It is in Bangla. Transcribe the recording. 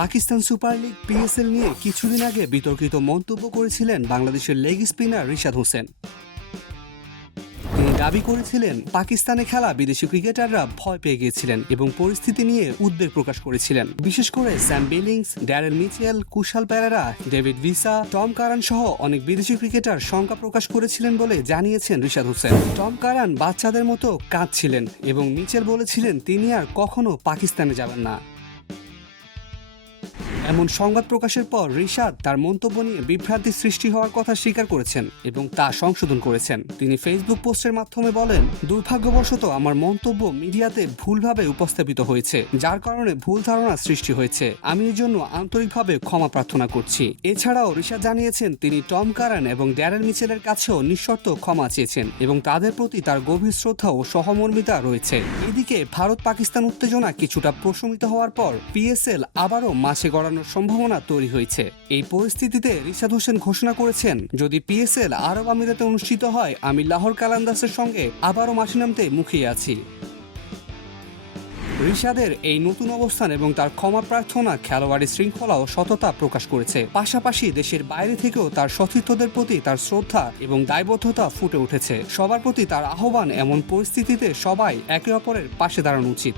পাকিস্তান সুপার লিগ পিএসএল নিয়ে কিছুদিন আগে বিতর্কিত মন্তব্য করেছিলেন বাংলাদেশের লেগ স্পিনার রিশাদ হোসেন। তিনি দাবি করেছিলেন পাকিস্তানে খেলা বিদেশি ক্রিকেটাররা ভয় পেয়ে গিয়েছিলেন এবং পরিস্থিতি নিয়ে উদ্বেগ প্রকাশ করেছিলেন। বিশেষ করে Sam Billings, Daryl Mitchell, Kusal Perera, David Wiese, Tom Curran সহ অনেক বিদেশি ক্রিকেটার শঙ্কা প্রকাশ করেছিলেন বলে জানিয়েছেন রিশাদ হোসেন। টম কারান বাচ্চাদের মতো কাঁদছিলেন এবং মিচেল বলেছিলেন তিনি আর কখনো পাকিস্তানে যাবেন না। এমন সংবাদ প্রকাশের পর রিশাদ তার মন্তব্য নিয়ে বিভ্রান্তি সৃষ্টি হওয়ার কথা স্বীকার করেছেন এবং তা সংশোধন করেছেন। তিনি ফেসবুক পোস্টের মাধ্যমে বলেন, দুর্ভাগ্যবশত আমার মন্তব্য মিডিয়াতে ভুলভাবে উপস্থাপিত হয়েছে, যার কারণে ভুল ধারণা সৃষ্টি হয়েছে। আমি এর জন্য আন্তরিকভাবে ক্ষমা প্রার্থনা করছি। এছাড়াও রিশাদ জানিয়েছেন তিনি টম কারান এবং ড্যারেল মিচেলের কাছেও নিঃশর্ত ক্ষমা চেয়েছেন এবং তাদের প্রতি তার গভীর শ্রদ্ধা ও সহমর্মিতা রয়েছে। এদিকে ভারত পাকিস্তান উত্তেজনা কিছুটা প্রশমিত হওয়ার পর পিএসএল আবারও মাঠে গড়ানোর সম্ভাবনা তৈরি হয়েছে। এই পরিস্থিতিতে রিশাদ হোসেন ঘোষণা করেছেন, যদি পিএসএল আরব আমিরাতে অনুষ্ঠিত হয় আমি লাহোর কালান্দার্সের সঙ্গে আবারও মাঠে নামতে মুখিয়ে আছি। রিশাদের এই নতুন অবস্থান এবং তার ক্ষমা প্রার্থনা খেলোয়াড়ি শৃঙ্খলা ও সততা প্রকাশ করেছে। পাশাপাশি দেশের বাইরে থেকেও তার সতীর্থদের প্রতি তার শ্রদ্ধা এবং দায়বদ্ধতা ফুটে উঠেছে। সবার প্রতি তার আহ্বান, এমন পরিস্থিতিতে সবাই একে অপরের পাশে দাঁড়ানো উচিত।